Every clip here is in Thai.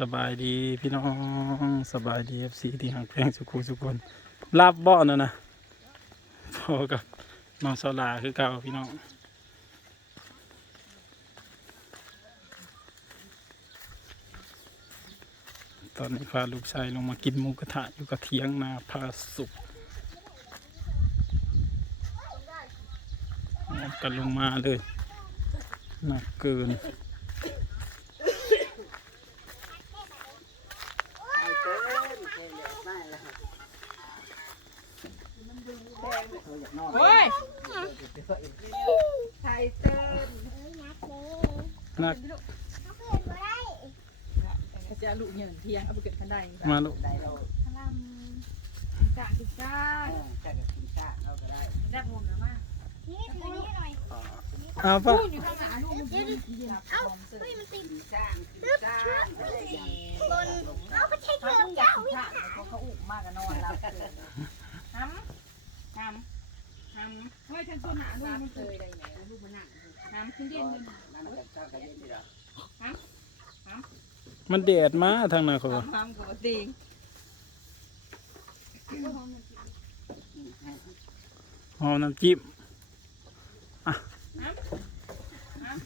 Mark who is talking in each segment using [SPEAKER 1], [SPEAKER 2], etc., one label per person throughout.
[SPEAKER 1] สบายดีพี่น้องสบายดีเอฟซีที่ห่างแพงสุขุสุคนรับบ่อนะนะพอกับน้องสลาคือเก่าพี่น้องตอนนี้พาลูกชายลงมากินหมูกระทะอยู่กับเทียงนาพาสุกกันลงมาเลยหนักเกิน
[SPEAKER 2] เฮ้ยไทยเติ้ล
[SPEAKER 1] ห นัก
[SPEAKER 2] จะลุเงินเทียงเอาไปเก็บทันใด
[SPEAKER 1] มาลูก
[SPEAKER 2] พลัมกะกิก้าได้หมดนะมา
[SPEAKER 3] นี่ถือนี่หน่อย
[SPEAKER 1] เอาปะ
[SPEAKER 2] พูดอยู่ข้างหน้าลูกมันยืนยืน
[SPEAKER 3] เอ้าเฮ้ยมันติดตึ๊บตึ๊บบนเอ้าก็ใช่เทอม
[SPEAKER 2] จา
[SPEAKER 3] เจ้าก
[SPEAKER 2] ข้างเขาเขาอุ้มมากกันนอนแล้วน้ำน้ำน้ำเฮ้ยฉันตัวหนาลูกมันเคยได้ไงลูกมันหนัก น้ำขึ้นเย็นเลย
[SPEAKER 1] มันแดดมาทางนั้นเขาว่า
[SPEAKER 2] น้ำกับติง
[SPEAKER 1] หอมน้ำจิ้มอะ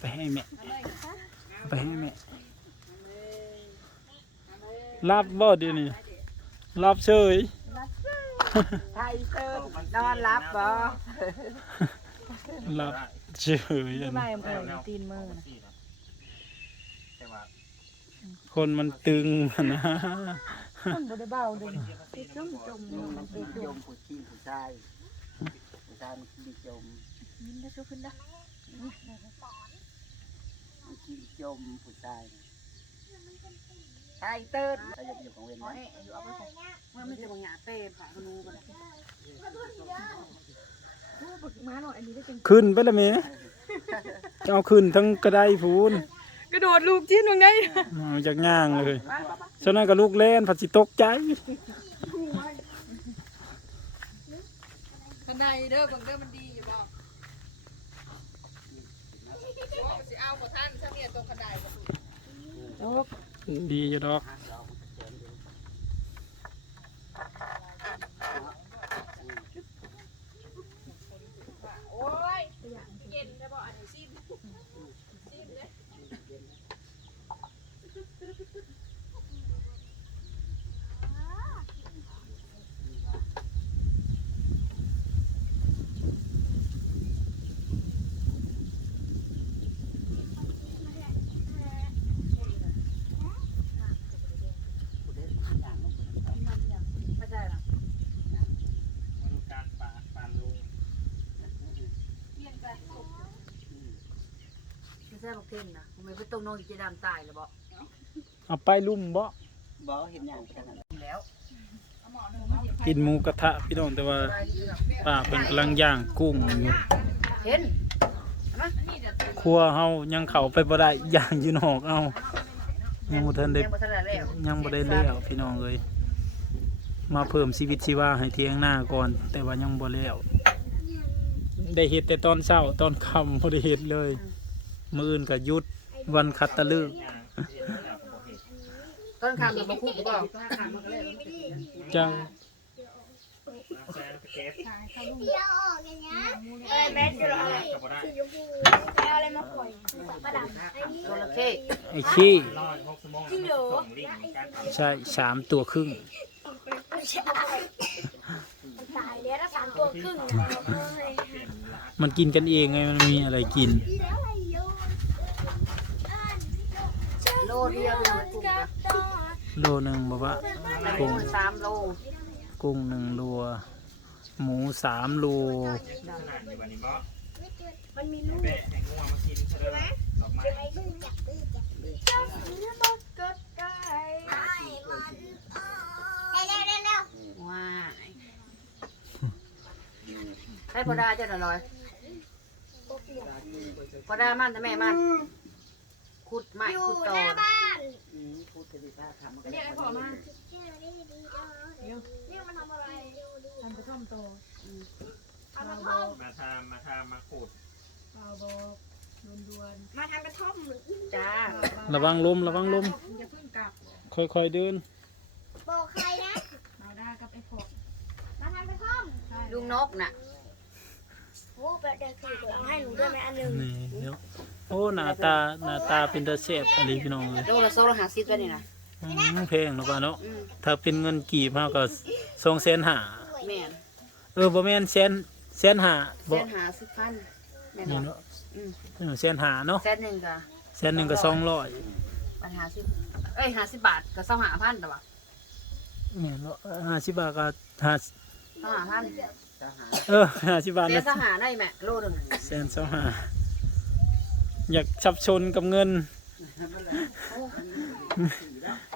[SPEAKER 1] ไปให้แม่เอาไปให้แม่รับบ่เดี๋ยวนี้รับเฉย
[SPEAKER 2] ไทยเติ้ลนอนรับบ่
[SPEAKER 1] รับ เฉยอัน
[SPEAKER 2] ไม่
[SPEAKER 1] นี้
[SPEAKER 2] เอ่ยตีนมือนะ
[SPEAKER 1] คนมันตึงนะ
[SPEAKER 2] มันบ่ได้เบาเลยจมจมมันติด
[SPEAKER 4] ยมผู้ชี้ผู้ชายผู้ชายมันขี้จม
[SPEAKER 2] ยิ้มได้ชุขึ้นได้
[SPEAKER 4] มันขี้จมผู้ชายชายเติ้นชายอยู่ของเวนไหม
[SPEAKER 2] มันไม่ใช่บางอย่างเต้ผ่าขนูกัน
[SPEAKER 1] ขึ้นไปละแม่จะเอาขึ้นทั้งกระไดพูน
[SPEAKER 2] กระโดดลูกจิ้นตรงไหน
[SPEAKER 1] เอาจากย่างเลยฉะนั้นก็ลูกเล่นผัดสิตกใจ
[SPEAKER 2] บันไดเด้อบังเด้อมันดีอยู่บ่สิเอาของท่านซะเนี่ยตรงบันไดบ่โอ้
[SPEAKER 1] ดีอยู่ดอก
[SPEAKER 2] โอ้ยเย็นได้บ่อันนี้สิ้นสิ้นเด้ ไม่ใช่หรอ ไม่ใช่บอกเทนนะทำไมไปตรงโน้นจะดำตายหรือบ่
[SPEAKER 1] เอาไปลุ่มบ่
[SPEAKER 4] บ่เห็นอย่างขนาดนั้นแล้ว
[SPEAKER 1] กินหมูกระทะพี่น้องแต่ว่าป้าเพิ่นกำลังย่างกุ้งอยู่
[SPEAKER 2] เห็น
[SPEAKER 1] ครัวเฮายังเข้าไปบ่ได้ย่างอยู่นอกเอายังบ่ทันได้
[SPEAKER 2] ยังบ่ทันได้แล้ว
[SPEAKER 1] ยังบ่ได้แล้วพี่น้องเอ้ยมาเพิ่มชีวิตชีวาให้เที่ยงหน้าก่อน แต่ว่ายังบ่แล้วได้เฮ็ดแต่ตอนเช้าตอนค่ำบ่ได้เฮ็ดเลย มื้ออื่นก็หยุดวันคัตตะลึก
[SPEAKER 2] ต้นคำกับมาคุกบ่
[SPEAKER 1] จัง
[SPEAKER 3] เดียวออกอย่างเงี้ยอะไรแม่จะเอาอะไรสีชมพูเอาอะไรมาปล่อยประดับไอ้นี่
[SPEAKER 2] จระเข้
[SPEAKER 1] ไอ้ขี้
[SPEAKER 3] จริงเหรอ
[SPEAKER 1] ใช่สามตัวครึ่ง
[SPEAKER 3] ไม่ใช่ตายแล้วถ้าสามตัวครึ่งนะเฮ้ย
[SPEAKER 1] มันกินกันเองไงมันมีอะไรกิน
[SPEAKER 3] ดีแล้วอะไรโย
[SPEAKER 2] โลเดียวเลยมันกุ้ง
[SPEAKER 3] กับต่อ
[SPEAKER 1] โลหนึ่งบอกว่า
[SPEAKER 2] กุ้งสามโล
[SPEAKER 1] กุ้งหนึ่งโลหมูสามโล
[SPEAKER 3] มันมีลูกใช่ไหมใช่ไหมลูกจับลูกจับเจ้าสีมันกดไก่ไอ้มันเร็วเร็วเร็ว
[SPEAKER 2] ว้ายให้พอดาเจ้าหน่อยลอยพอดามันแต่แม่มัน ขุดไม้
[SPEAKER 3] อยู่
[SPEAKER 2] ขุดต
[SPEAKER 3] ห
[SPEAKER 2] อ
[SPEAKER 3] น้าบ้าน
[SPEAKER 4] อืมพูดถึงว่าทำมันก็
[SPEAKER 2] เรียกไอ้พ่อมา
[SPEAKER 3] ชื่อนี่ดีเดี๋ยวเรียกมันทำอะไร
[SPEAKER 2] ทำกระท่อมโต
[SPEAKER 3] เอามาท่อม
[SPEAKER 5] มาทำมาทำมาขูด
[SPEAKER 2] เอาบอกดวน
[SPEAKER 3] มาทำกระท่อมหรือ
[SPEAKER 2] จ้า
[SPEAKER 1] ระวังลมระวังลม
[SPEAKER 2] อย่าเพิ่งกลับ
[SPEAKER 1] ค่อยๆเดิน
[SPEAKER 3] บอกใครนะ
[SPEAKER 2] มาได้กับไอ้พวก
[SPEAKER 3] มาทำไปพร้อม
[SPEAKER 2] ลุงนกน่ะ
[SPEAKER 3] โอ้แบบเด็กถือหลังให้หนูด้วยไหมอันหนึ่ง
[SPEAKER 1] นี่เนาะโอ้หน้าตาหน้าตาเป็นตาแซ่บอะไรพี่น้องเลย
[SPEAKER 2] โลละโซละห้าสิบตัวนี่นะ
[SPEAKER 1] อืมแพงเนาะป่ะเนาะ
[SPEAKER 2] อืม
[SPEAKER 1] ถ้าเป็นเงินกีบเฮาก็สองแสนห้า
[SPEAKER 2] แม่น
[SPEAKER 1] เออบ่แม่นแสนแสนห้า
[SPEAKER 2] แส
[SPEAKER 1] บ่
[SPEAKER 2] นห้าสิบพันแม่น
[SPEAKER 1] นี่
[SPEAKER 2] บ่
[SPEAKER 1] เนาะ
[SPEAKER 2] อืม
[SPEAKER 1] เออแสนห้าเนาะ
[SPEAKER 2] แสนหนึ่งก็
[SPEAKER 1] แสนหนึ่งก็สองร้อย
[SPEAKER 2] ปัญหาสิบเอ้ยห้าสิบบาทก็สองห้าพันแต่ว่า
[SPEAKER 1] นี่เนาะห้าสิบบาทก็ห้า
[SPEAKER 2] สองห้าพัน
[SPEAKER 4] ทหาร
[SPEAKER 1] เออห้าสิบบาท
[SPEAKER 2] เสีย
[SPEAKER 1] นะ
[SPEAKER 2] สหาได้แม่โลหนึง
[SPEAKER 1] แสนสองห้า อยากชับชนกับเงิน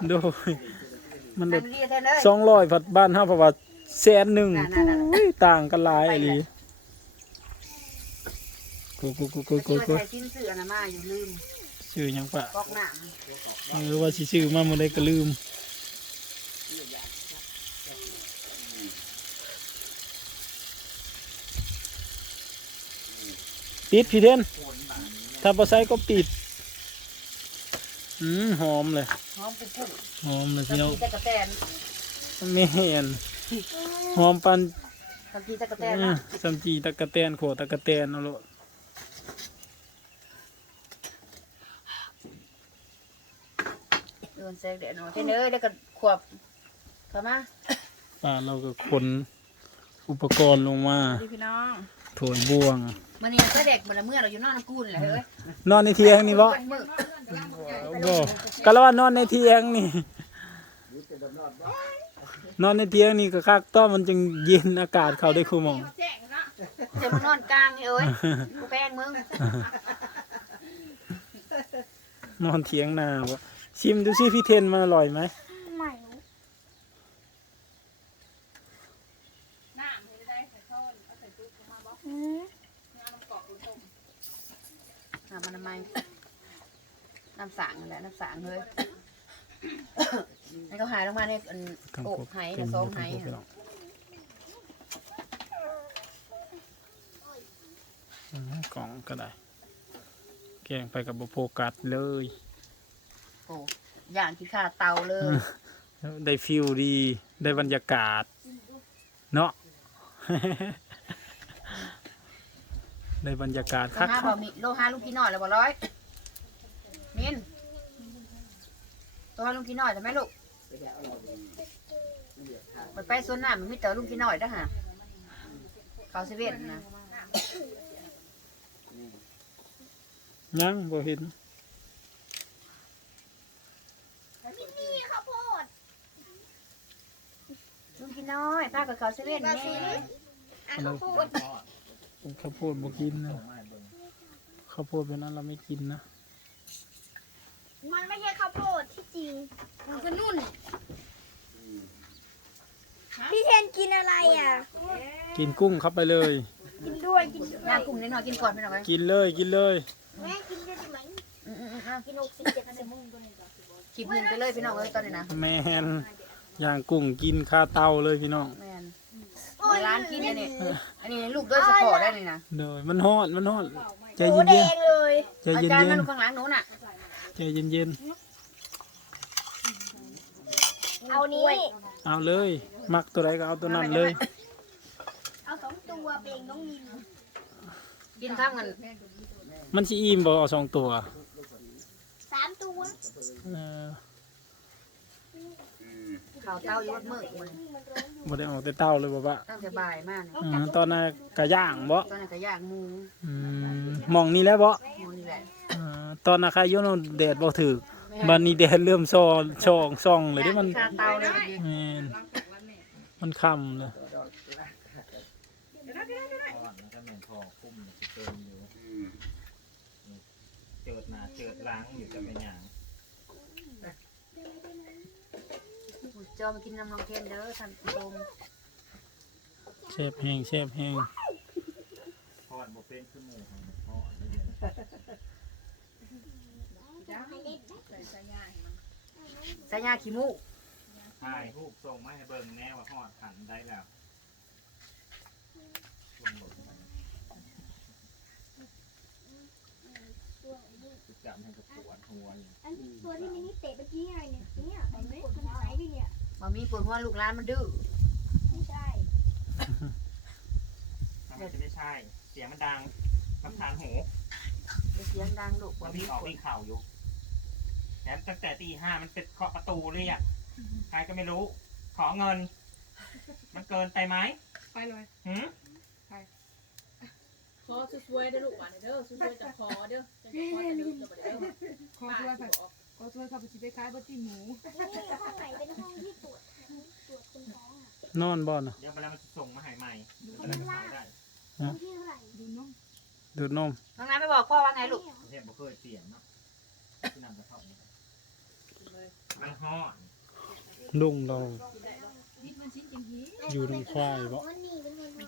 [SPEAKER 1] โดย มัน
[SPEAKER 2] แต่
[SPEAKER 1] เด็ด
[SPEAKER 2] ดีแท้เลย
[SPEAKER 1] สองร้อยพัดบ้านเฮาเพราะว่าแสนหนึ่ง
[SPEAKER 2] นั่นๆๆ
[SPEAKER 1] อุ้ยต่างกันหลายอีหลีกูกูกูกูกู
[SPEAKER 2] ที่
[SPEAKER 1] กู
[SPEAKER 2] ว่าใช้ชิ้นเสือนะมาอยู่ลืม
[SPEAKER 1] ชื่อหยังปะ
[SPEAKER 2] กอกหน้า
[SPEAKER 1] เออว่าสิชื่อมาเมื่อใดก็ลืมปิดพี่เทน ถ้าบ่ใส่ก็ปิด อืมหอมเลย
[SPEAKER 2] หอมปุ๊บปุ๊บ
[SPEAKER 1] หอมเลย
[SPEAKER 2] ตะ
[SPEAKER 1] พี่น้อง
[SPEAKER 2] กี้ตะกะแตน
[SPEAKER 1] ไม่เห็นหอมปัน
[SPEAKER 2] ตะกี้ตะกะแตน
[SPEAKER 1] อื
[SPEAKER 2] นะ
[SPEAKER 1] มสัมจีตะกะแตนโขตะกะแตนเอาโลด
[SPEAKER 2] โดนเซกเดี๋ยวหนูเทนเอ้ยแล้วก็ขวบเข้ามา
[SPEAKER 1] ป่าเราก็ขน อุปกรณ์ลงมา
[SPEAKER 2] ดีพี่น้อง
[SPEAKER 1] ถวยบ่วง
[SPEAKER 2] มันนี่ก็เด็กมันละเมื่อเราอยู่นอกน้ำกูนแหละเฮ้ย
[SPEAKER 1] นอนในเทียงนี่บ่
[SPEAKER 2] มือ
[SPEAKER 1] บ่ก็แล้วว่านอนในเทียงนี่ นอนในเทียงนี่ก็คักต้อมันจึงเย็นอากาศเข้าได้คูหมอง
[SPEAKER 2] จะมานอนกลางนี่เอ้ยกูแพงมึง
[SPEAKER 1] นอนเทียงนาบ่ชิมดูสิพี่เทนมันอร่อยไหม
[SPEAKER 3] ไม่รู้
[SPEAKER 2] น้ำให้ได้ใส่ช้อนเอาใส่ตู้มาบ่
[SPEAKER 3] อืม
[SPEAKER 2] น้ำกอกหรือต้มน้ำมันทำไมน้ำสางนั่นแหละน้ำสางเลยนี่เขา หายลงมาในอัน
[SPEAKER 1] ทั้ง
[SPEAKER 2] โอกไห
[SPEAKER 1] เต็
[SPEAKER 2] ใน
[SPEAKER 1] ม
[SPEAKER 2] ซอง
[SPEAKER 1] เลย
[SPEAKER 2] ไห
[SPEAKER 1] ทั้งกบพี่น้องอืมกล่องก็ได้ แกงไปกับบโฟกัสเลย
[SPEAKER 2] โอ้ย่างที่ข้าเตาเลย
[SPEAKER 1] ได้ฟิลดี ได้บรรยากาศ เนาะได้บรรยากาศคัก
[SPEAKER 2] ห้าบอมีโลห้าลูกพี่น้อยแล้วบ่ร้อยมินโลห้าลูกพี่น้อยจะไหมลูก มันไปสวนน้ำมันมีแต่ลูกพี่น้อยเด้อฮะเขาเซเว่นนะ
[SPEAKER 1] ยังบ่เห็น
[SPEAKER 3] นี่ข้าวโพด
[SPEAKER 2] ลูกพี่น้อยป้ากับเขาเซเว่นแน่
[SPEAKER 3] อะข้าวโพด
[SPEAKER 1] ข้าวโพดบ่กินนะข้าวโพดเป็นนั้นเราไม่กินนะ
[SPEAKER 3] มันไม่ ใช่ข้าวโพดที่จริง มันคือนุ่นพี่เทนกินอะไรอะ
[SPEAKER 1] กินกุ้งเข้าไปเลย
[SPEAKER 3] กินด้วยกินด้วย
[SPEAKER 2] น้ำกุ้งนิดหน่อยกินก่อนพี่น้อย
[SPEAKER 1] กินเลยกินเลย
[SPEAKER 3] แม่กินด้วยได้ไหม
[SPEAKER 2] อืมอืมอืมเอา
[SPEAKER 3] กินหกสิบเจ็ดสิบ
[SPEAKER 2] ขีบหนึ่งไปเลยพี่น้องเอ้ยตอนนี้นะ
[SPEAKER 1] แมนย่างกุ้งกินคาเตาเลยพี่น้อง
[SPEAKER 2] แมนในร้านกินอันนี้อันนี้ลูกด้วยสปอร์ตได้เลยนะ
[SPEAKER 1] เดยมันฮอดมันฮอดใจ
[SPEAKER 3] โอ้
[SPEAKER 1] เย็น
[SPEAKER 3] แด
[SPEAKER 1] เย็น
[SPEAKER 3] งเลย
[SPEAKER 1] ใจ
[SPEAKER 2] อา
[SPEAKER 1] เย็น
[SPEAKER 2] จาร
[SPEAKER 1] เย็
[SPEAKER 2] ย์
[SPEAKER 1] น
[SPEAKER 2] มาลูกข้างหลังหนูน่ะ
[SPEAKER 1] ใจเย็นเย็น
[SPEAKER 3] เอานี้
[SPEAKER 1] เอาเลย มักตัวใดก็เอาตัวนั้นเลย
[SPEAKER 3] เอาสองตัวเปงน้องมิน
[SPEAKER 2] กินข้ามกัน
[SPEAKER 1] มันสิอิ่มบ่เอาสองตัว
[SPEAKER 3] สามตัว
[SPEAKER 1] เออ
[SPEAKER 2] ข่าวเต้าอยู่วัดมือมัน
[SPEAKER 1] บ่ได้ออกแต่เต้าเลยบ่ปะ
[SPEAKER 2] ตั้งแต่บ่ายมาก
[SPEAKER 1] อืมตอนนั้นกะย่างบ่
[SPEAKER 2] ตอนนั้นก็ย่างหมู
[SPEAKER 1] อืมมองนี่แหล้วบ่
[SPEAKER 2] หมูนี่แหละ
[SPEAKER 1] อ่าตอนน่ะใครอยู่โนนแดดบ่ถึกบัดนี้แดดเริ่มซ้อนช่องซ่องเลยเด้มัน
[SPEAKER 2] ข้าเตาเลย
[SPEAKER 1] แม่นมันค่ำเลย
[SPEAKER 5] เจิดหนาเจิดล้างอยู่จะเป็นอย่าง
[SPEAKER 2] เจ้ามากินน้ำน้องเทนเด้อท่านผู้ชม
[SPEAKER 1] แซ่บแห้งแซ่บแห้ง
[SPEAKER 5] พอดบ่เป็นขึ้นหมู่ของพ่อได้เดี๋ยวนะ
[SPEAKER 2] สายยาขี้มูก
[SPEAKER 5] ถ่ายรูปส่งมาให้เบิ่งแน่ว่าฮอดหันได้แล้วลงหลดไปจับให้กระปวดหัวอยู่
[SPEAKER 3] อันตัวที่มินิเตะเมื่อกี้ไงเนี่ยเนี่ยเห็นไหม
[SPEAKER 2] มามีปวดหัวลูกหลานมันดื้อ
[SPEAKER 3] ไม่ใช่
[SPEAKER 5] ทำไมจะไม่ใช่ เสียงมันดังน้ำทานหู
[SPEAKER 2] เสียงดังลูก
[SPEAKER 5] มั
[SPEAKER 2] ว่าน
[SPEAKER 5] วิ่
[SPEAKER 2] มี
[SPEAKER 5] งออก
[SPEAKER 2] คน
[SPEAKER 5] วิ่งเข่าอยู่แถมตั้งแต่ตีห้ามันเป็นเคาะประตูเรียกใครก็ไม่รู้ ขอเงิน มันเกินไปไหม
[SPEAKER 6] ไปเลย
[SPEAKER 5] หืม
[SPEAKER 6] ขอช่วยๆเด้อลูกหวานเด้อช่วยๆจะขอเด้อจะขอจะลืมจะบ่ได้เด้อ
[SPEAKER 7] ขอช่วยผัดขอช่วยขับไปชิไปขายบะตีหมู
[SPEAKER 3] นี่ห้องไหนเป็นห้องที่ตรวจตรวจคนท้องอะ
[SPEAKER 1] นอนบ่น่ะ
[SPEAKER 5] เดี๋ยวเวลามันจะส่งมาใหายใหม่
[SPEAKER 3] คนนั้นล่า
[SPEAKER 5] ได้
[SPEAKER 3] ห้องที่เท่าไหร่
[SPEAKER 7] ดูน้อง
[SPEAKER 1] ดูดนม
[SPEAKER 2] น้องนายไปบอกพ่อว่าไงลูก
[SPEAKER 5] ประเทศบ่เคยเปลี่ยนเนาะที่นั่นกระท่อมมันฮ้อน
[SPEAKER 1] ลุงเรา
[SPEAKER 7] นิดมันชิ้นจังฮี
[SPEAKER 1] อยู่ตรงควายบ่
[SPEAKER 3] วันนี้เป็นวันนี้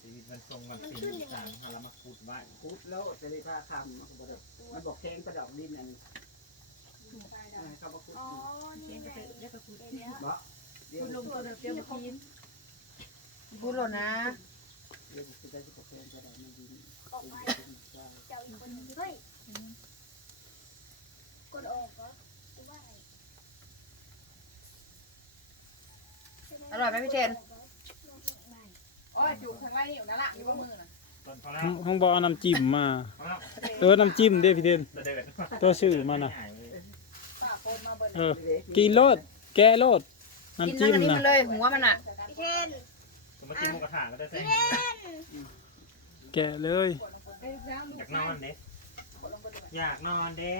[SPEAKER 5] ชีวิตมันทรงมันสิ่งต่างๆเรามาพูดไว้
[SPEAKER 4] พุดแล้วจะได้ผ้าคำมันก็บ่ได้มันบอกแข้งกระดอกดินอันนี้ให้เขาบอกพุด
[SPEAKER 3] อ๋อนี่ไง
[SPEAKER 7] แล้วก็พูด
[SPEAKER 3] เดี๋ยว
[SPEAKER 4] เนาะเดี๋ยว
[SPEAKER 7] พูดลงตัวเดียวมากิน
[SPEAKER 2] พูดหล่นนะ
[SPEAKER 4] เดี๋ยวจะได้บอกแข้งกระดอกดิน
[SPEAKER 3] ออกมาเจ้าอีกคนนึงเฮ้ยกดออกเหรอหรือว่าอะไร
[SPEAKER 2] อ ร่อยไหมพี่เทน
[SPEAKER 6] โอ้ยอยู่ข้างล่างนี่อยู่นั่นล่ะอยู่บนมือน่ะ
[SPEAKER 5] ต้นเขาแล้
[SPEAKER 1] ห้
[SPEAKER 5] ว
[SPEAKER 1] องห้องบ่เอาน้ำจิ้มมา
[SPEAKER 5] เขาแล้ว
[SPEAKER 1] เออ น้ำจิ้มเด้พี่เทน
[SPEAKER 5] เดิน
[SPEAKER 1] ตัวชื่อมันน่ะ
[SPEAKER 6] ป้าโคนมาเบิ่น
[SPEAKER 1] เออ กินโลด แกะโลด
[SPEAKER 2] กิน
[SPEAKER 1] น้ำ
[SPEAKER 2] นั่
[SPEAKER 1] จิ้
[SPEAKER 2] น
[SPEAKER 1] ม
[SPEAKER 2] อันนี้
[SPEAKER 1] น่ะ
[SPEAKER 2] มันเลยหัวมันอะ
[SPEAKER 3] พี่เทน
[SPEAKER 5] ผมมากินหมูกระทะก็ได้ใช่
[SPEAKER 1] แกะเลย
[SPEAKER 7] ไปแล้วลู
[SPEAKER 5] อกยากนอนเด้อยากนอนเด้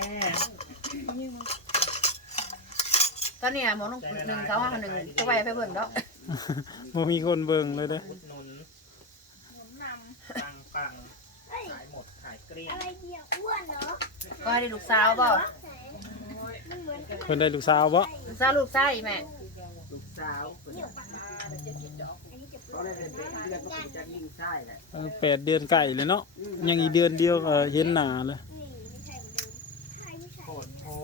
[SPEAKER 2] ตอนนี้หมอน้องหนึ่งสองห้าหนึ่งจะไปไปเบิ่งแล้ว
[SPEAKER 1] บ่มีคนเบิ่งเลยเด้อ
[SPEAKER 5] อุดหนุน
[SPEAKER 6] หนุนน
[SPEAKER 5] ปังปัง
[SPEAKER 3] เฮ้ย
[SPEAKER 5] ขายหมดขายเกลี้ยง
[SPEAKER 3] อะไรเดียวอ้วนเหรอ
[SPEAKER 2] ก็ให้ได้ลูกสาวเปล่า
[SPEAKER 3] ไหนมันเหมือนกัน
[SPEAKER 1] เพิ่นได้ลูกสาวบ่
[SPEAKER 2] ลูกสาวลูกชายแม่
[SPEAKER 4] ลูกสาวเพิ่น
[SPEAKER 3] เดี่ยวปะำ
[SPEAKER 6] เดี๋ยวจะจิบจะออก
[SPEAKER 3] อันนี้จะ
[SPEAKER 4] เขาได้เป็นเดือนก็คือจะยิงใช่แหละ
[SPEAKER 1] เออแปดเดือนไก่เลยเนาะยังอีกเดือนเดียวก็เห็นหน้าเลย
[SPEAKER 3] นี่ไม่ใช่เหมือนเดิมใช่ไม่ใช่
[SPEAKER 5] โคตรโอ้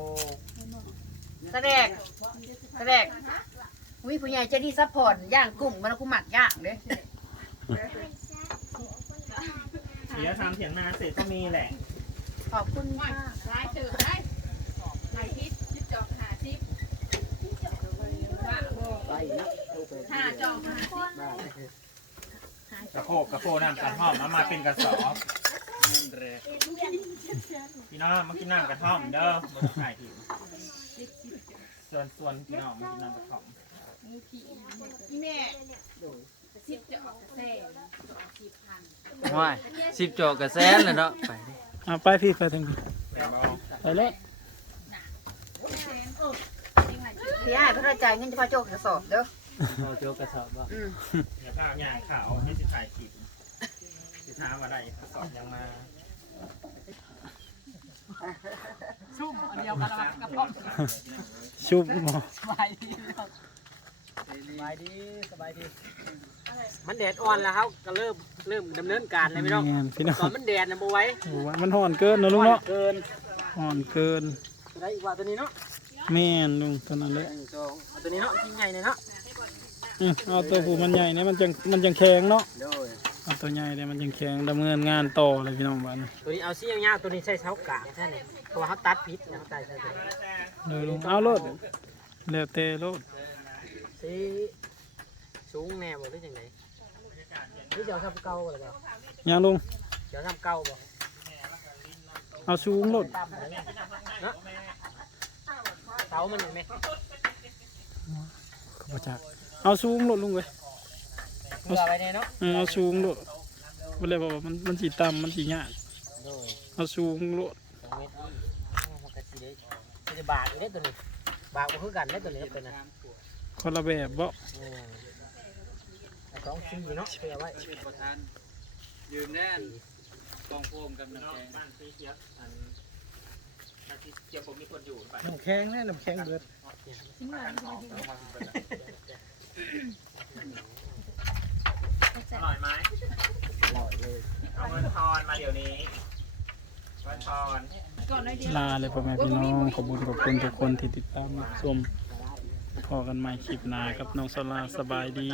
[SPEAKER 2] แสดงแสดง วิผู้ใหญ่จะดีซัพพอร์ตย่างกุ้งมันกูหมักย่างเด้
[SPEAKER 3] ไม่ใช่ของคนละ
[SPEAKER 5] เสียทำเถียงนาเสร็จก็มีแหละ
[SPEAKER 2] ขอบคุณ
[SPEAKER 6] ว่า
[SPEAKER 2] ค่ะ
[SPEAKER 6] หลายเติบได้ลายทิศจิบจอกหาทิศว่าบ่
[SPEAKER 4] ไปนะ
[SPEAKER 6] หาจอกหาทิศ
[SPEAKER 5] กระโคกกระโคน้ำกระท่อมเอามาเป็นกระสอบพี่น้องมากินน้ำกระท่อมเด้อมาขายถิ่นส่วนส่วนพี่น้องมากินน้ำกระท่อม
[SPEAKER 6] อีแม่
[SPEAKER 4] โดย
[SPEAKER 6] ทิศจะออกกระแสจะออกสิบพัน
[SPEAKER 8] ว้ายสิบจอกกระแสนเลยเนาะไปดิ
[SPEAKER 1] เอาไปพี่ไปทางนี้
[SPEAKER 5] แต่บอ
[SPEAKER 1] ไปเลย
[SPEAKER 2] พี่อ้ายเพื่อจ่ายเงินเฉพาะโจกกระสอบเด้อ
[SPEAKER 8] เราโจกกระสอบบ่
[SPEAKER 2] อืม
[SPEAKER 5] อย่าพาอย่างข่าวให้สิถ่ายถิ่นสิท้ามว่าได้กระสอบยังมา
[SPEAKER 6] ซุ่มอันเดียวกันละกระเพาะ
[SPEAKER 1] ชุบหมอ
[SPEAKER 6] สบายดี
[SPEAKER 8] สบายดีสบายดีมันแดดอ่อนแล้วครับก็เริ่มเริ่มดำเนินการเลยพี่น้อง
[SPEAKER 1] แม่นพี่น้อง
[SPEAKER 8] ตอนมันแดดนะบ่ไหว้
[SPEAKER 1] โอ้ยมันห่อนเกินเนาะลุงเนาะ
[SPEAKER 8] เกิน
[SPEAKER 1] ห่อนเกิน
[SPEAKER 8] ตัวได้อีกว่าตัวนี้เนาะ
[SPEAKER 1] แม่นลุงตัวนั้นเลย
[SPEAKER 8] หนึ่งสองเอาตัวนี้เนาะชิ้นใหญ่เลยเนาะ
[SPEAKER 1] อืมเอาตัวผู้มันใหญ่เนี่ยมันจังมันจังแข็งเนาะ
[SPEAKER 8] โดย
[SPEAKER 1] เอาตัวใหญ่เนี่ยมันจังแข็งดำเนินงานต่อเลยพี่น้องบ้านนี้
[SPEAKER 8] ตัวนี้เอาซี่ยาวๆตัวนี้ใช้เท้ากลางใช่ไหมเพราะว่าเขาตัดพิษนะเขาตัดใช่ไหม
[SPEAKER 1] เลยลุงเอาโลดแล้วแต่โลด
[SPEAKER 8] สีสูงแน่บ่หรือจังไดหรือจะเอาทำเก่าบ่หรือเปล่า
[SPEAKER 1] ยังลุง
[SPEAKER 8] จะเอาทำเก่าบ่
[SPEAKER 1] เอาสูงโลด
[SPEAKER 8] ต่ำเลยเนาะเสามันเห็นไหม
[SPEAKER 1] ขอบจักเอาสูงโลดลุงเว้ย
[SPEAKER 8] เผื่อไว้แน่เนาะ
[SPEAKER 1] เออเอาสูงโลดบ่เลยบอกว่ามันมันสิต่ำมันสิยาก
[SPEAKER 8] โดย
[SPEAKER 1] เอาสูงโลด
[SPEAKER 8] สองเมตรมันก็สิได้สิได้บาทอยู่เด้ตัวนี้บาทบ่คือกันเด้ตัวนี้เป็นนะ
[SPEAKER 1] คนละแบบบ่
[SPEAKER 8] อืมเอาสองสี่เนาะเผื่อไว้
[SPEAKER 9] ยืนแน่นกองโฟมกับ
[SPEAKER 5] พี่
[SPEAKER 9] น้ำ
[SPEAKER 5] น้อง
[SPEAKER 9] แข็ง
[SPEAKER 5] บ้านสีเขียวอันบ้านสีเขียวผมมีคนอยู่ไป
[SPEAKER 1] น้ำแข็งเนี่ยน้ำแข็งเบิด
[SPEAKER 5] กันออกแล้วมาเป็นแบบอร่อยไหม
[SPEAKER 4] หล่อยเลย
[SPEAKER 5] เอาเงินทอนมาเดี๋ยวนี้เงินทอน
[SPEAKER 1] ลาเลยพ่อแม่พี่น้องขอบคุณขอบคุณทุกคนที่ติดตามรับชม พอกันใหม่คลิปหน้ากับน้องสลาสบายดี